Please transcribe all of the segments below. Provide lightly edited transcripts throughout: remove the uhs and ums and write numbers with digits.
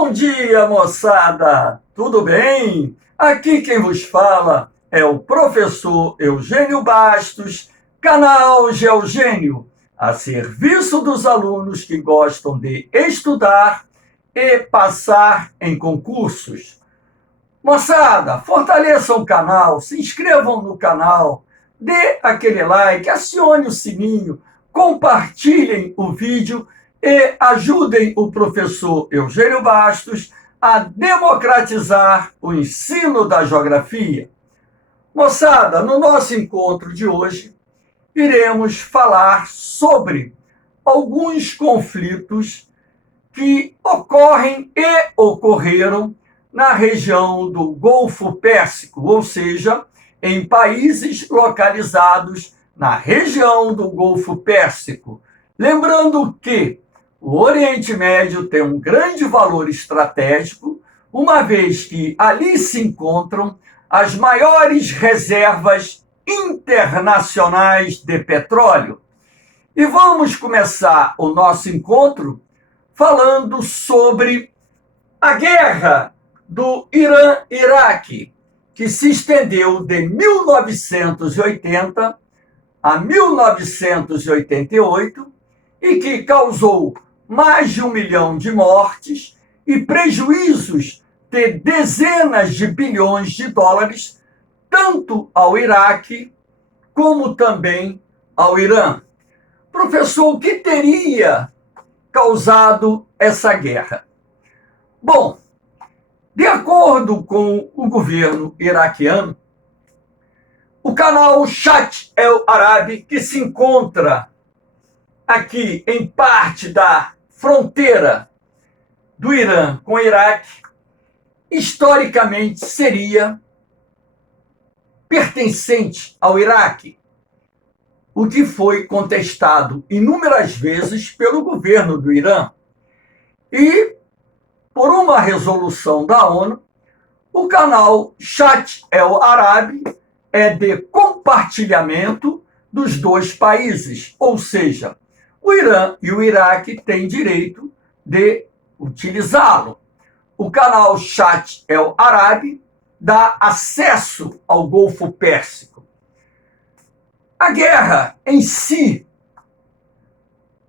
Bom dia, moçada! Tudo bem? Aqui quem vos fala é o professor Eugênio Bastos, canal Geogênio, a serviço dos alunos que gostam de estudar e passar em concursos. Moçada, fortaleçam o canal, se inscrevam no canal, dê aquele like, acione o sininho, compartilhem o vídeo e ajudem o professor Eugênio Bastos a democratizar o ensino da geografia. Moçada, no nosso encontro de hoje, iremos falar sobre alguns conflitos que ocorrem e ocorreram na região do Golfo Pérsico, ou seja, em países localizados na região do Golfo Pérsico. Lembrando que o Oriente Médio tem um grande valor estratégico, uma vez que ali se encontram as maiores reservas internacionais de petróleo. E vamos começar o nosso encontro falando sobre a guerra do Irã-Iraque, que se estendeu de 1980 a 1988 e que causou mais de 1 milhão de mortes e prejuízos de dezenas de bilhões de dólares, tanto ao Iraque como também ao Irã. Professor, o que teria causado essa guerra? Bom, de acordo com o governo iraquiano, o canal Shatt el-Arab, que se encontra aqui em parte da fronteira do Irã com o Iraque, historicamente seria pertencente ao Iraque, o que foi contestado inúmeras vezes pelo governo do Irã. E, por uma resolução da ONU, o canal Shatt el-Arab é de compartilhamento dos dois países, ou seja, o Irã e o Iraque têm direito de utilizá-lo. O canal Shatt el-Arab dá acesso ao Golfo Pérsico. A guerra em si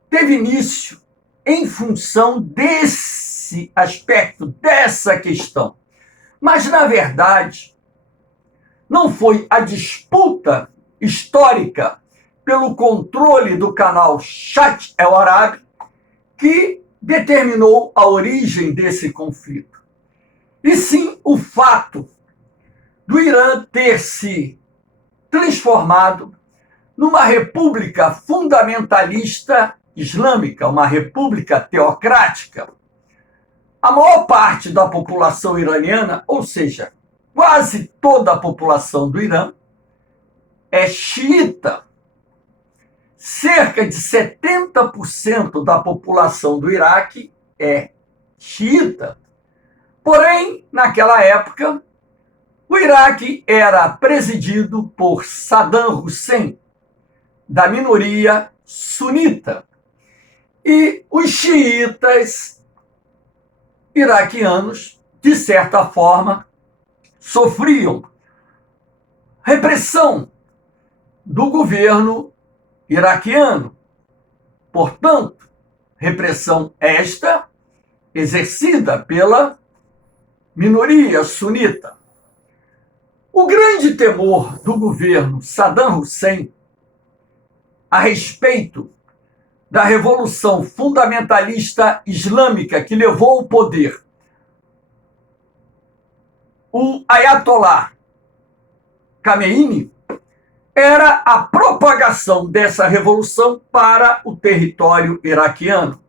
teve início em função desse aspecto, dessa questão. Mas, na verdade, não foi a disputa histórica pelo controle do canal Shatt el-Arab que determinou a origem desse conflito. E sim o fato do Irã ter se transformado numa república fundamentalista islâmica, uma república teocrática. A maior parte da população iraniana, ou seja, quase toda a população do Irã, é xiita. Cerca de 70% da população do Iraque é xiita. Porém, naquela época, o Iraque era presidido por Saddam Hussein, da minoria sunita. E os xiitas iraquianos, de certa forma, sofriam repressão do governo iraquiano. Portanto, repressão esta exercida pela minoria sunita. O grande temor do governo Saddam Hussein a respeito da revolução fundamentalista islâmica que levou ao poder o Ayatollah Khamenei era a propagação dessa revolução para o território iraquiano,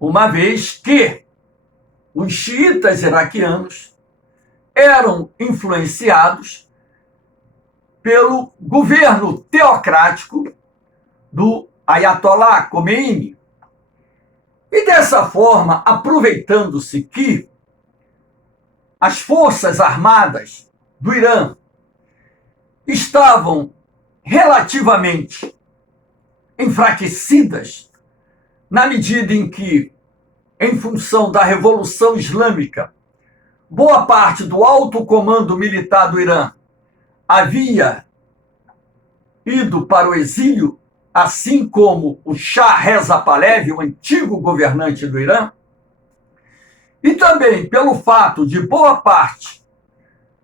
uma vez que os xiitas iraquianos eram influenciados pelo governo teocrático do Ayatollah Khamenei. E dessa forma, aproveitando-se que as forças armadas do Irã estavam relativamente enfraquecidas, na medida em que em função da Revolução Islâmica, boa parte do alto comando militar do Irã havia ido para o exílio, assim como o Shah Reza Pahlavi, o antigo governante do Irã, e também pelo fato de boa parte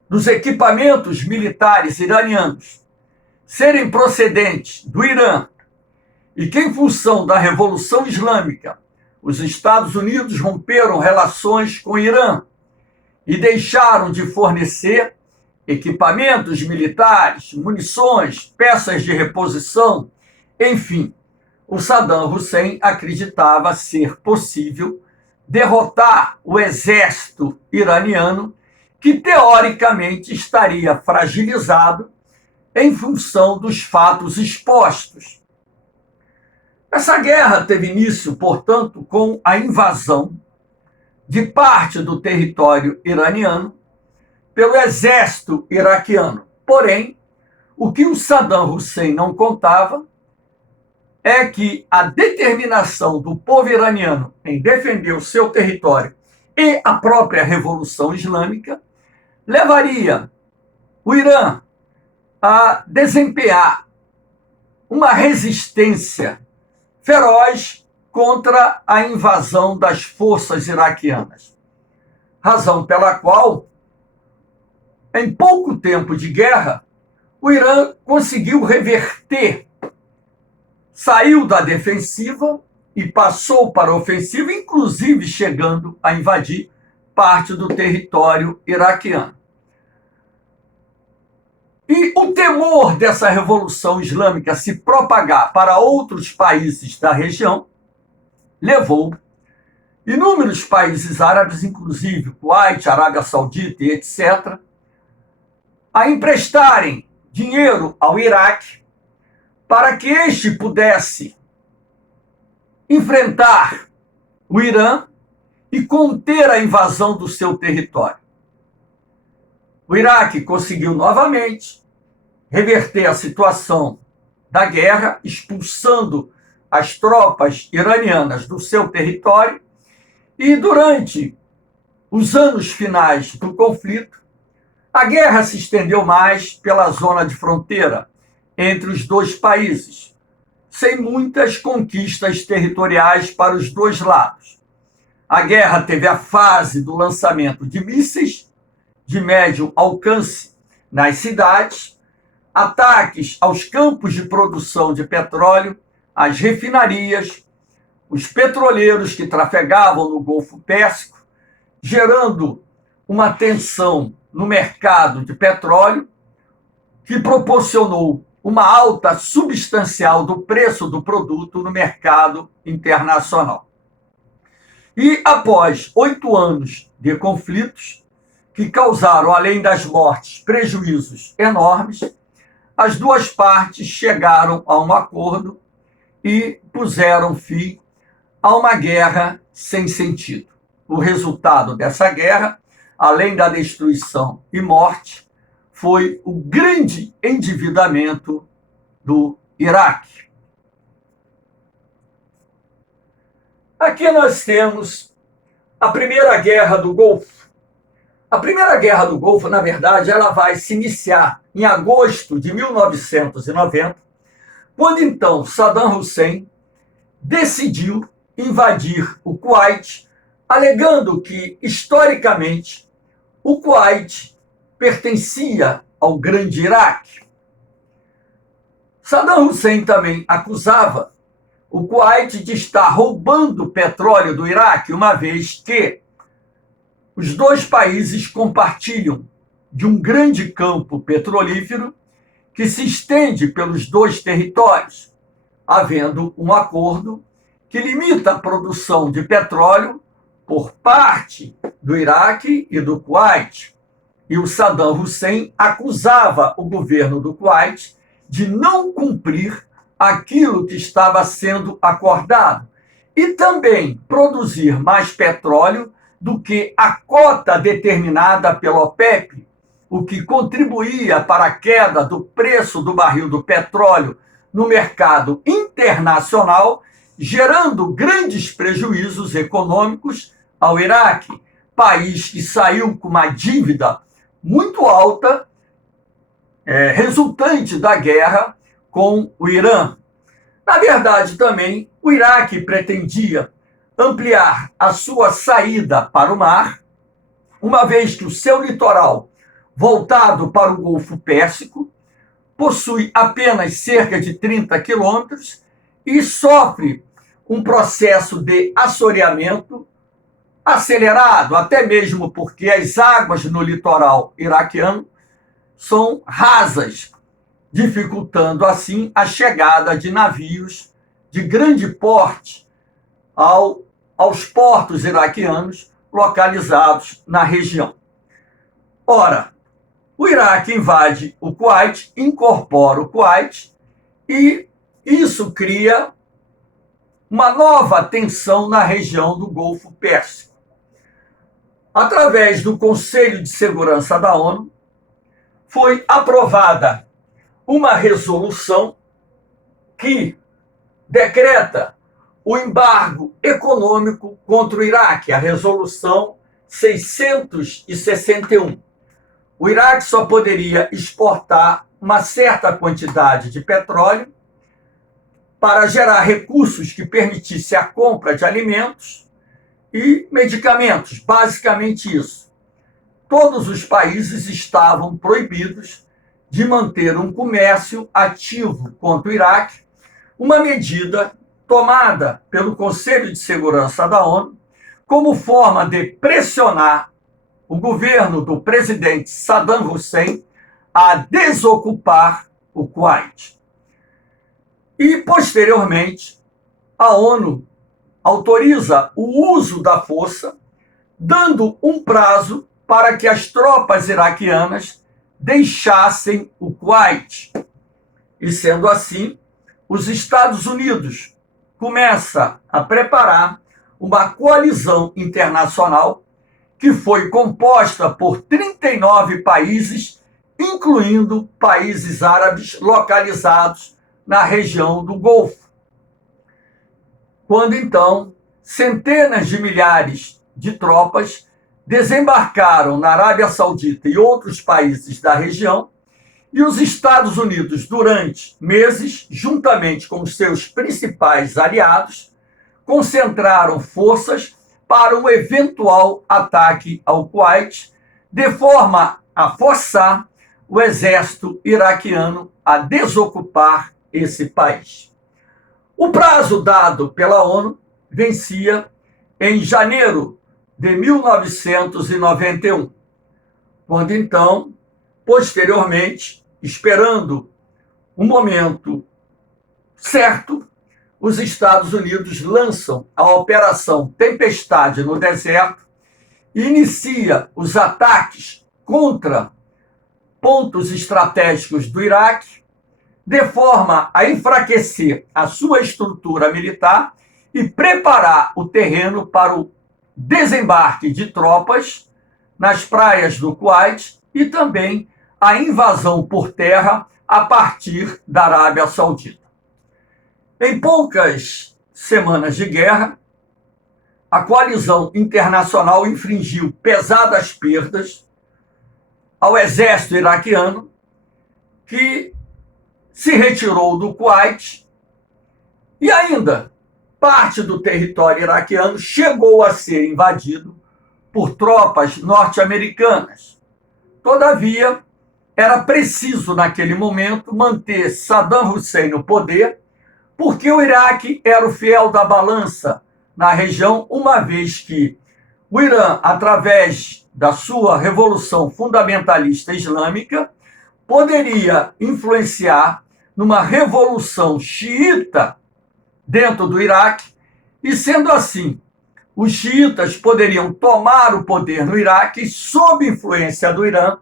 dos equipamentos militares iranianos serem procedentes do Irã e que, em função da Revolução Islâmica, os Estados Unidos romperam relações com o Irã e deixaram de fornecer equipamentos militares, munições, peças de reposição, enfim, o Saddam Hussein acreditava ser possível derrotar o exército iraniano, que teoricamente estaria fragilizado em função dos fatos expostos. Essa guerra teve início, portanto, com a invasão de parte do território iraniano pelo exército iraquiano. Porém, o que o Saddam Hussein não contava é que a determinação do povo iraniano em defender o seu território e a própria Revolução Islâmica levaria o Irã a desempenhar uma resistência feroz contra a invasão das forças iraquianas. Razão pela qual, em pouco tempo de guerra, o Irã conseguiu reverter, saiu da defensiva e passou para a ofensiva, inclusive chegando a invadir parte do território iraquiano. E o temor dessa Revolução Islâmica se propagar para outros países da região levou inúmeros países árabes, inclusive Kuwait, Arábia Saudita e etc., a emprestarem dinheiro ao Iraque para que este pudesse enfrentar o Irã e conter a invasão do seu território. O Iraque conseguiu novamente reverter a situação da guerra, expulsando as tropas iranianas do seu território, e durante os anos finais do conflito, a guerra se estendeu mais pela zona de fronteira entre os dois países, sem muitas conquistas territoriais para os dois lados. A guerra teve a fase do lançamento de mísseis de médio alcance nas cidades, ataques aos campos de produção de petróleo, às refinarias, os petroleiros que trafegavam no Golfo Pérsico, gerando uma tensão no mercado de petróleo, que proporcionou uma alta substancial do preço do produto no mercado internacional. E após 8 anos de conflitos, que causaram, além das mortes, prejuízos enormes, as duas partes chegaram a um acordo e puseram fim a uma guerra sem sentido. O resultado dessa guerra, além da destruição e morte, foi o grande endividamento do Iraque. Aqui nós temos a Primeira Guerra do Golfo. A Primeira Guerra do Golfo, na verdade, ela vai se iniciar em agosto de 1990, quando então Saddam Hussein decidiu invadir o Kuwait, alegando que, historicamente, o Kuwait pertencia ao Grande Iraque. Saddam Hussein também acusava o Kuwait de estar roubando petróleo do Iraque, uma vez que os dois países compartilham de um grande campo petrolífero que se estende pelos dois territórios, havendo um acordo que limita a produção de petróleo por parte do Iraque e do Kuwait. E o Saddam Hussein acusava o governo do Kuwait de não cumprir aquilo que estava sendo acordado e também produzir mais petróleo do que a cota determinada pela OPEP, o que contribuía para a queda do preço do barril do petróleo no mercado internacional, gerando grandes prejuízos econômicos ao Iraque, país que saiu com uma dívida muito alta, resultante da guerra com o Irã. Na verdade, também, o Iraque pretendia ampliar a sua saída para o mar, uma vez que o seu litoral, voltado para o Golfo Pérsico, possui apenas cerca de 30 quilômetros e sofre um processo de assoreamento acelerado, até mesmo porque as águas no litoral iraquiano são rasas, dificultando assim a chegada de navios de grande porte aos portos iraquianos localizados na região. Ora, o Iraque invade o Kuwait, incorpora o Kuwait e isso cria uma nova tensão na região do Golfo Pérsico. Através do Conselho de Segurança da ONU, foi aprovada uma resolução que decreta o embargo econômico contra o Iraque, a resolução 661. O Iraque só poderia exportar uma certa quantidade de petróleo para gerar recursos que permitisse a compra de alimentos e medicamentos, basicamente isso. Todos os países estavam proibidos de manter um comércio ativo contra o Iraque, uma medida tomada pelo Conselho de Segurança da ONU como forma de pressionar o governo do presidente Saddam Hussein a desocupar o Kuwait. E, posteriormente, a ONU autoriza o uso da força, dando um prazo para que as tropas iraquianas deixassem o Kuwait. E, sendo assim, os Estados Unidos começam a preparar uma coalizão internacional que foi composta por 39 países, incluindo países árabes localizados na região do Golfo. Quando, então, centenas de milhares de tropas desembarcaram na Arábia Saudita e outros países da região, e os Estados Unidos, durante meses, juntamente com os seus principais aliados, concentraram forças para um eventual ataque ao Kuwait, de forma a forçar o exército iraquiano a desocupar esse país. O prazo dado pela ONU vencia em janeiro de 1991, quando então, posteriormente, esperando um momento certo, os Estados Unidos lançam a Operação Tempestade no deserto e inicia os ataques contra pontos estratégicos do Iraque, de forma a enfraquecer a sua estrutura militar e preparar o terreno para o desembarque de tropas nas praias do Kuwait e também a invasão por terra a partir da Arábia Saudita. Em poucas semanas de guerra, a coalizão internacional infligiu pesadas perdas ao exército iraquiano, que se retirou do Kuwait e ainda parte do território iraquiano chegou a ser invadido por tropas norte-americanas. Todavia, era preciso, naquele momento, manter Saddam Hussein no poder, porque o Iraque era o fiel da balança na região, uma vez que o Irã, através da sua revolução fundamentalista islâmica, poderia influenciar numa revolução xiita dentro do Iraque, e sendo assim, os xiitas poderiam tomar o poder no Iraque e, sob influência do Irã,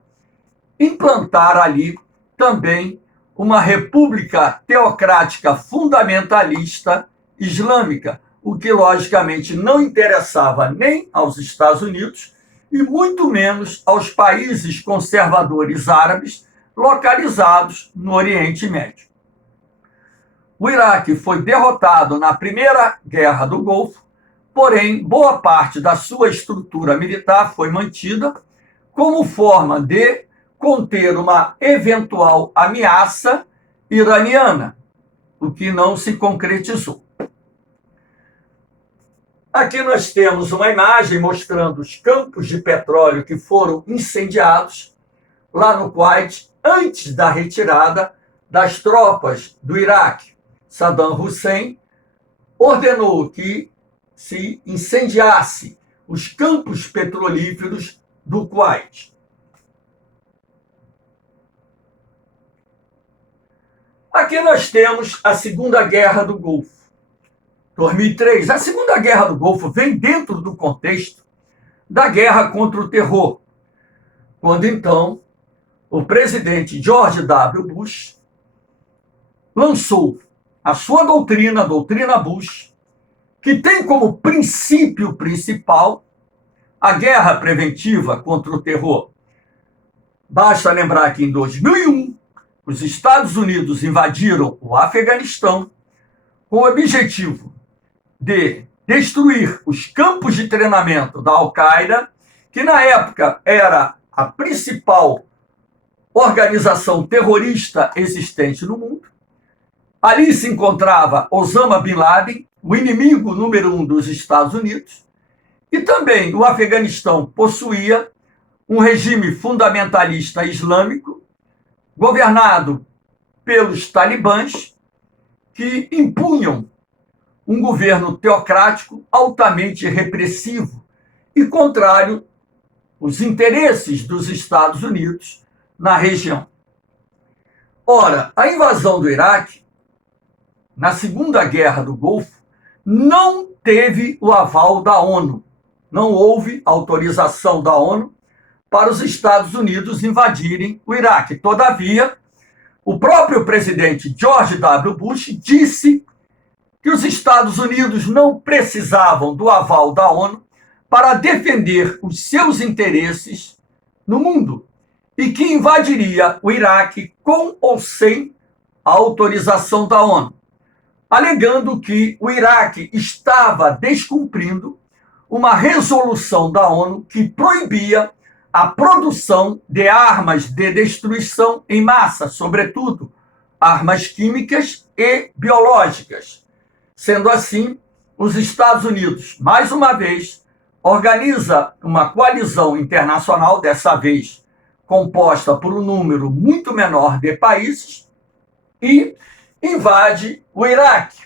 implantar ali também uma república teocrática fundamentalista islâmica, o que logicamente não interessava nem aos Estados Unidos e muito menos aos países conservadores árabes localizados no Oriente Médio. O Iraque foi derrotado na Primeira Guerra do Golfo, porém, boa parte da sua estrutura militar foi mantida como forma de conter uma eventual ameaça iraniana, o que não se concretizou. Aqui nós temos uma imagem mostrando os campos de petróleo que foram incendiados lá no Kuwait antes da retirada das tropas do Iraque. Saddam Hussein ordenou que se incendiasse os campos petrolíferos do Kuwait. Aqui nós temos a Segunda Guerra do Golfo, 2003. A Segunda Guerra do Golfo vem dentro do contexto da guerra contra o terror, quando então o presidente George W. Bush lançou a sua doutrina, a doutrina Bush, que tem como princípio principal a guerra preventiva contra o terror. Basta lembrar que em 2001, os Estados Unidos invadiram o Afeganistão com o objetivo de destruir os campos de treinamento da Al-Qaeda, que na época era a principal organização terrorista existente no mundo. Ali se encontrava Osama Bin Laden, o inimigo número 1 dos Estados Unidos, e também o Afeganistão possuía um regime fundamentalista islâmico, governado pelos talibãs, que impunham um governo teocrático altamente repressivo e contrário aos interesses dos Estados Unidos na região. Ora, a invasão do Iraque, na Segunda Guerra do Golfo, não teve o aval da ONU. Não houve autorização da ONU para os Estados Unidos invadirem o Iraque. Todavia, o próprio presidente George W. Bush disse que os Estados Unidos não precisavam do aval da ONU para defender os seus interesses no mundo e que invadiria o Iraque com ou sem a autorização da ONU, alegando que o Iraque estava descumprindo uma resolução da ONU que proibia a produção de armas de destruição em massa, sobretudo armas químicas e biológicas. Sendo assim, os Estados Unidos, mais uma vez, organiza uma coalizão internacional, dessa vez composta por um número muito menor de países, e invade o Iraque,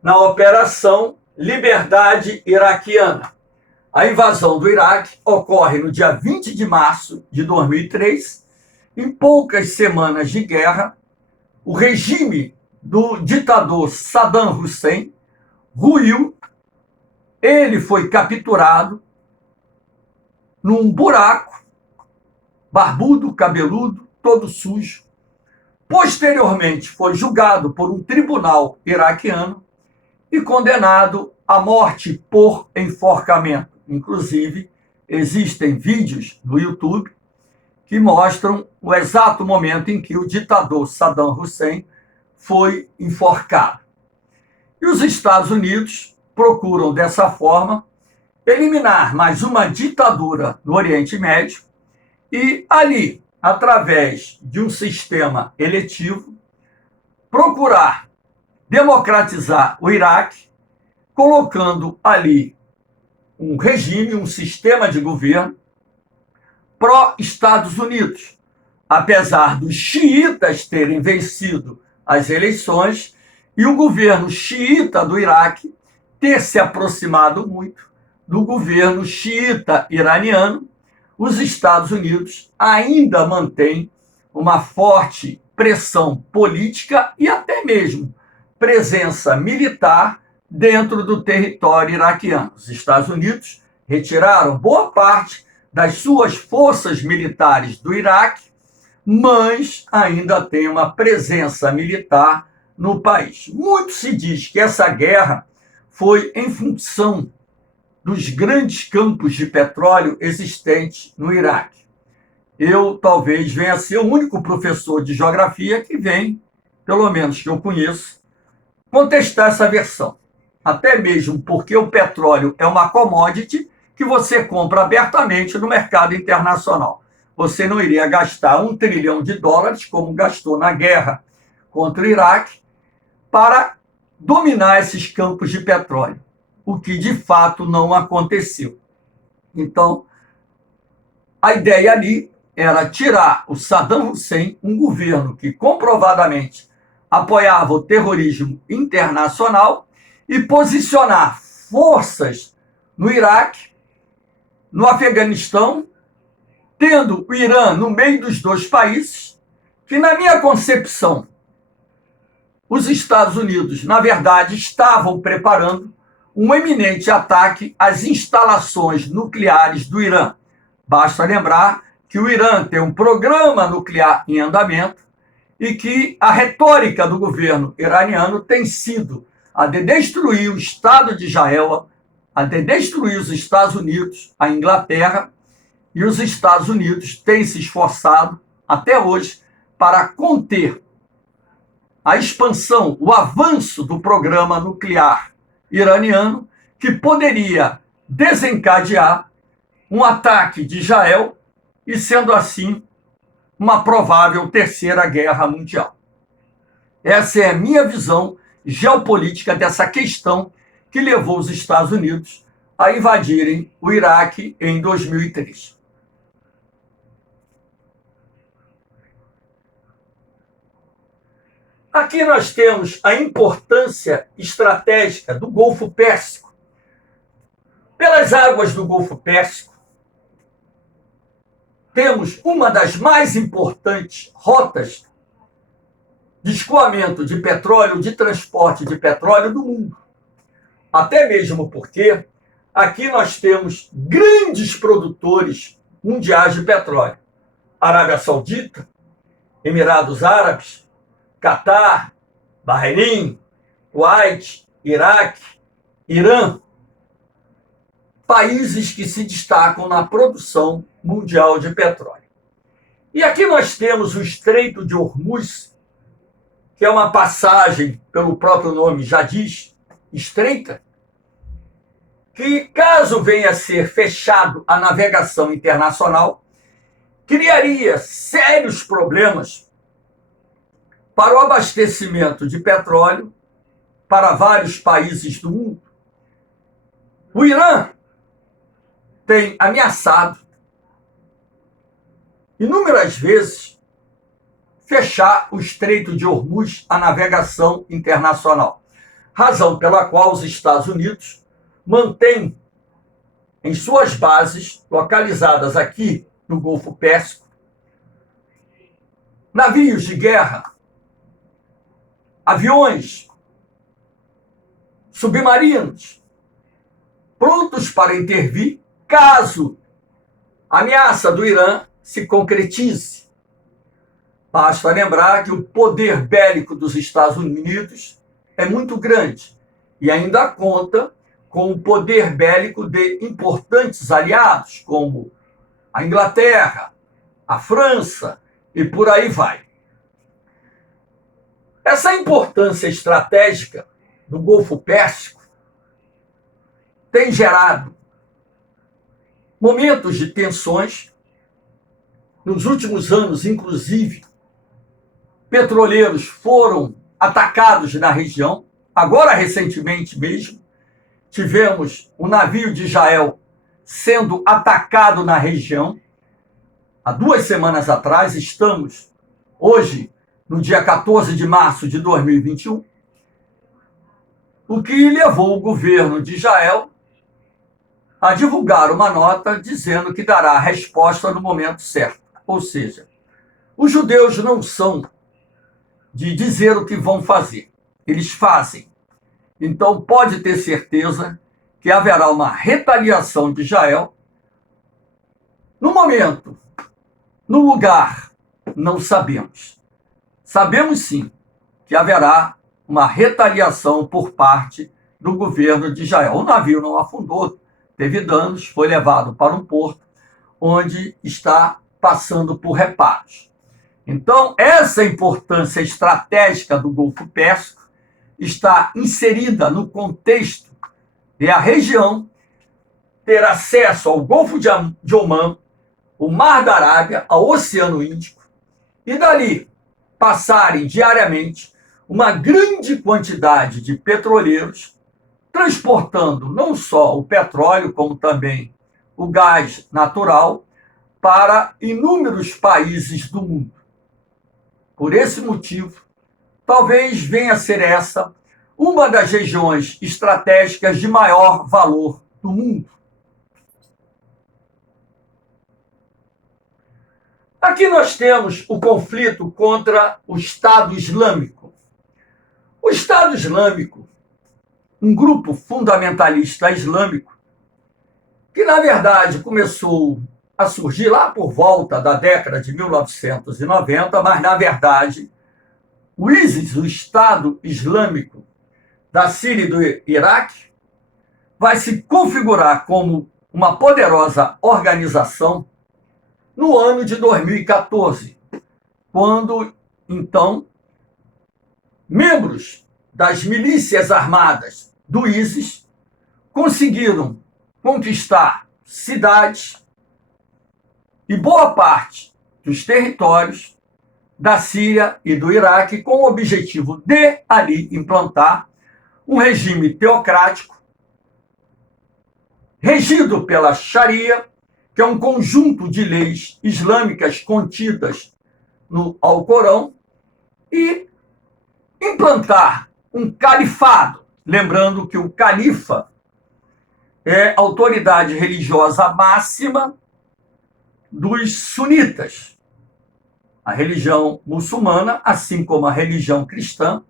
na Operação Liberdade Iraquiana. A invasão do Iraque ocorre no dia 20 de março de 2003. Em poucas semanas de guerra, o regime do ditador Saddam Hussein ruiu. Ele foi capturado num buraco, barbudo, cabeludo, todo sujo. Posteriormente, foi julgado por um tribunal iraquiano e condenado à morte por enforcamento. Inclusive, existem vídeos no YouTube que mostram o exato momento em que o ditador Saddam Hussein foi enforcado. E os Estados Unidos procuram, dessa forma, eliminar mais uma ditadura no Oriente Médio e ali, através de um sistema eletivo, procurar democratizar o Iraque, colocando ali um regime, um sistema de governo pró-Estados Unidos. Apesar dos xiitas terem vencido as eleições e o governo xiita do Iraque ter se aproximado muito do governo xiita iraniano, os Estados Unidos ainda mantêm uma forte pressão política e até mesmo presença militar dentro do território iraquiano. Os Estados Unidos retiraram boa parte das suas forças militares do Iraque, mas ainda tem uma presença militar no país. Muito se diz que essa guerra foi em função dos grandes campos de petróleo existentes no Iraque. Eu talvez venha a ser o único professor de geografia que vem, pelo menos que eu conheço, contestar essa versão. Até mesmo porque o petróleo é uma commodity que você compra abertamente no mercado internacional. Você não iria gastar $1 trilhão, como gastou na guerra contra o Iraque, para dominar esses campos de petróleo, o que de fato não aconteceu. Então, a ideia ali era tirar o Saddam Hussein, um governo que comprovadamente apoiava o terrorismo internacional, e posicionar forças no Iraque, no Afeganistão, tendo o Irã no meio dos dois países, que, na minha concepção, os Estados Unidos, na verdade, estavam preparando um iminente ataque às instalações nucleares do Irã. Basta lembrar que o Irã tem um programa nuclear em andamento e que a retórica do governo iraniano tem sido a de destruir o Estado de Israel, a de destruir os Estados Unidos, a Inglaterra, e os Estados Unidos têm se esforçado até hoje para conter a expansão, o avanço do programa nuclear iraniano, que poderia desencadear um ataque de Israel e, sendo assim, uma provável terceira guerra mundial. Essa é a minha visão geopolítica dessa questão que levou os Estados Unidos a invadirem o Iraque em 2003. Aqui nós temos a importância estratégica do Golfo Pérsico. Pelas águas do Golfo Pérsico, temos uma das mais importantes rotas de escoamento de petróleo, de transporte de petróleo do mundo. Até mesmo porque aqui nós temos grandes produtores mundiais de petróleo. Arábia Saudita, Emirados Árabes, Catar, Bahrein, Kuwait, Iraque, Irã. Países que se destacam na produção mundial de petróleo. E aqui nós temos o Estreito de Hormuz, que é uma passagem, pelo próprio nome já diz, estreita, que, caso venha a ser fechado a navegação internacional, criaria sérios problemas para o abastecimento de petróleo para vários países do mundo. O Irã tem ameaçado inúmeras vezes fechar o Estreito de Hormuz à navegação internacional, razão pela qual os Estados Unidos mantêm em suas bases, localizadas aqui no Golfo Pérsico, navios de guerra, aviões, submarinos, prontos para intervir caso a ameaça do Irã se concretize. Basta lembrar que o poder bélico dos Estados Unidos é muito grande e ainda conta com o poder bélico de importantes aliados, como a Inglaterra, a França e por aí vai. Essa importância estratégica do Golfo Pérsico tem gerado momentos de tensões. Nos últimos anos, inclusive, petroleiros foram atacados na região. Agora, recentemente mesmo, tivemos um navio de Israel sendo atacado na região. Há 2 semanas atrás, estamos hoje, no dia 14 de março de 2021, o que levou o governo de Israel a divulgar uma nota dizendo que dará a resposta no momento certo. Ou seja, os judeus não são de dizer o que vão fazer, eles fazem. Então pode ter certeza que haverá uma retaliação de Israel no momento, no lugar, não sabemos. Sabemos sim que haverá uma retaliação por parte do governo de Israel. O navio não afundou, teve danos, foi levado para um porto onde está passando por reparos. Então, essa importância estratégica do Golfo Pérsico está inserida no contexto de a região ter acesso ao Golfo de Omã, o Mar da Arábia, ao Oceano Índico, e dali passarem diariamente uma grande quantidade de petroleiros, transportando não só o petróleo, como também o gás natural, para inúmeros países do mundo. Por esse motivo, talvez venha a ser essa uma das regiões estratégicas de maior valor do mundo. Aqui nós temos o conflito contra o Estado Islâmico. O Estado Islâmico, um grupo fundamentalista islâmico, que na verdade começou a surgir lá por volta da década de 1990, mas na verdade o ISIS, o Estado Islâmico da Síria e do Iraque, vai se configurar como uma poderosa organização no ano de 2014, quando, então, membros das milícias armadas do ISIS conseguiram conquistar cidades e boa parte dos territórios da Síria e do Iraque, com o objetivo de ali implantar um regime teocrático regido pela Sharia, que é um conjunto de leis islâmicas contidas no Alcorão, e implantar um califado, lembrando que o califa é a autoridade religiosa máxima dos sunitas. A religião muçulmana, assim como a religião cristã,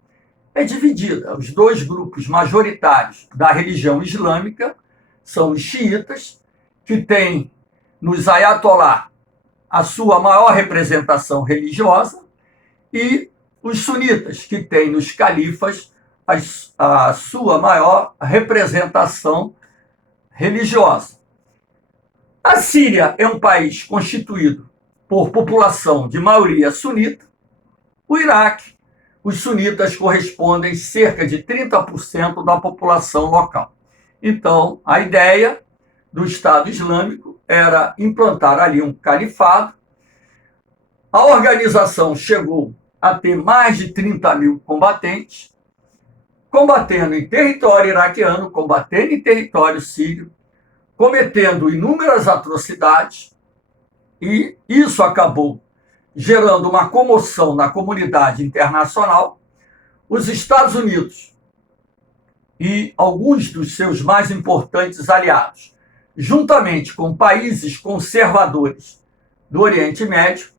é dividida. Os dois grupos majoritários da religião islâmica são os xiitas, que têm nos ayatolá a sua maior representação religiosa, e os sunitas, que têm nos califas a sua maior representação religiosa. A Síria é um país constituído por população de maioria sunita. O Iraque, os sunitas correspondem cerca de 30% da população local. Então, a ideia do Estado Islâmico era implantar ali um califado. A organização chegou a ter mais de 30 mil combatentes, combatendo em território iraquiano, combatendo em território sírio, cometendo inúmeras atrocidades, e isso acabou gerando uma comoção na comunidade internacional. Os Estados Unidos e alguns dos seus mais importantes aliados, juntamente com países conservadores do Oriente Médio,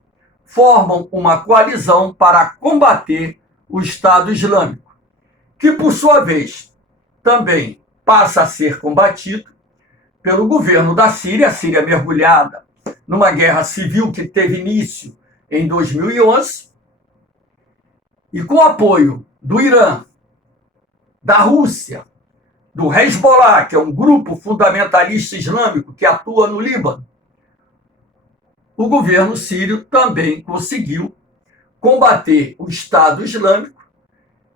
formam uma coalizão para combater o Estado Islâmico, que, por sua vez, também passa a ser combatido pelo governo da Síria, a Síria mergulhada numa guerra civil que teve início em 2011, e com apoio do Irã, da Rússia, do Hezbollah, que é um grupo fundamentalista islâmico que atua no Líbano, o governo sírio também conseguiu combater o Estado Islâmico,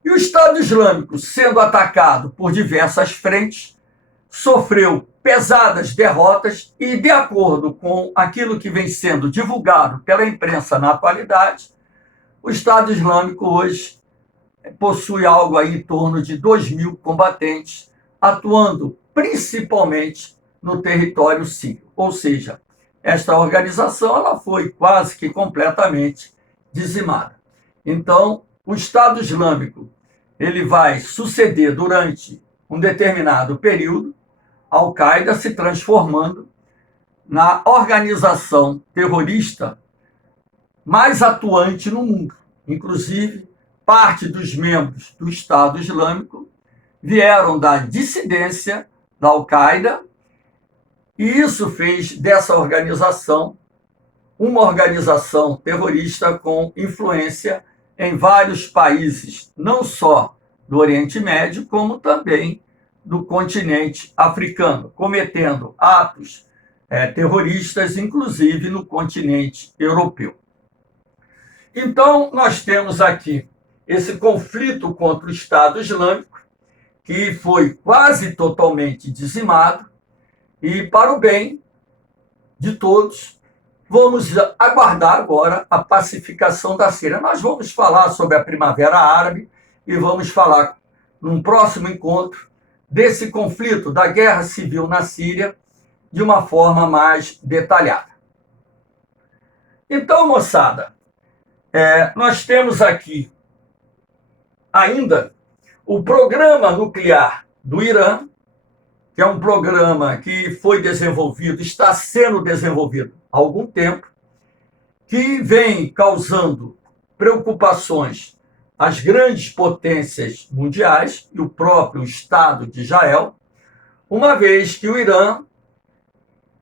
e o Estado Islâmico, sendo atacado por diversas frentes, sofreu pesadas derrotas e, de acordo com aquilo que vem sendo divulgado pela imprensa na atualidade, o Estado Islâmico hoje possui algo aí em torno de 2.000 combatentes, atuando principalmente no território sírio. Ou seja, esta organização ela foi quase que completamente dizimada. Então, o Estado Islâmico ele vai suceder durante um determinado período a Al-Qaeda, se transformando na organização terrorista mais atuante no mundo. Inclusive, parte dos membros do Estado Islâmico vieram da dissidência da Al-Qaeda, e isso fez dessa organização uma organização terrorista com influência em vários países, não só do Oriente Médio, como também do continente africano, cometendo atos terroristas, inclusive no continente europeu. Então, nós temos aqui esse conflito contra o Estado Islâmico, que foi quase totalmente dizimado, e para o bem de todos, vamos aguardar agora a pacificação da Síria. Nós vamos falar sobre a Primavera Árabe e vamos falar, num próximo encontro, desse conflito, da guerra civil na Síria, de uma forma mais detalhada. Então, moçada, nós temos aqui ainda o programa nuclear do Irã, que é um programa que foi desenvolvido, está sendo desenvolvido há algum tempo, que vem causando preocupações às grandes potências mundiais e o próprio Estado de Israel, uma vez que o Irã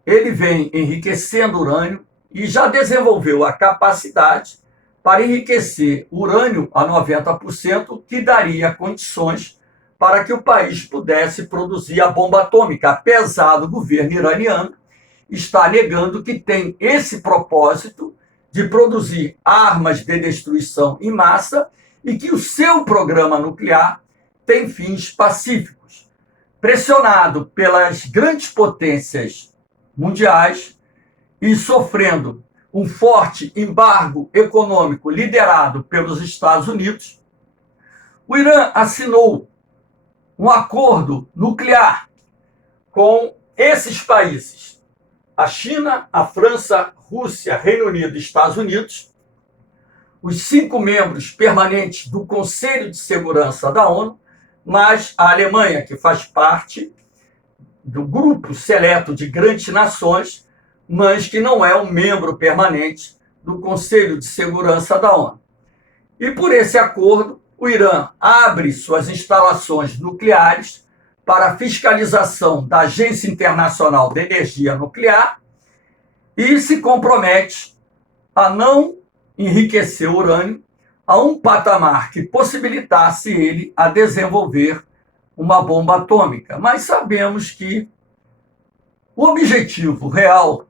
ele vem enriquecendo urânio e já desenvolveu a capacidade para enriquecer urânio a 90%, que daria condições para que o país pudesse produzir a bomba atômica, apesar do governo iraniano estar negando que tem esse propósito de produzir armas de destruição em massa e que o seu programa nuclear tem fins pacíficos. Pressionado pelas grandes potências mundiais e sofrendo um forte embargo econômico liderado pelos Estados Unidos, o Irã assinou um acordo nuclear com esses países: a China, a França, Rússia, Reino Unido e Estados Unidos, os 5 membros permanentes do Conselho de Segurança da ONU, mas a Alemanha, que faz parte do grupo seleto de grandes nações, mas que não é um membro permanente do Conselho de Segurança da ONU. E por esse acordo, o Irã abre suas instalações nucleares para a fiscalização da Agência Internacional de Energia Nuclear e se compromete a não enriquecer o urânio a um patamar que possibilitasse ele a desenvolver uma bomba atômica. Mas sabemos que o objetivo real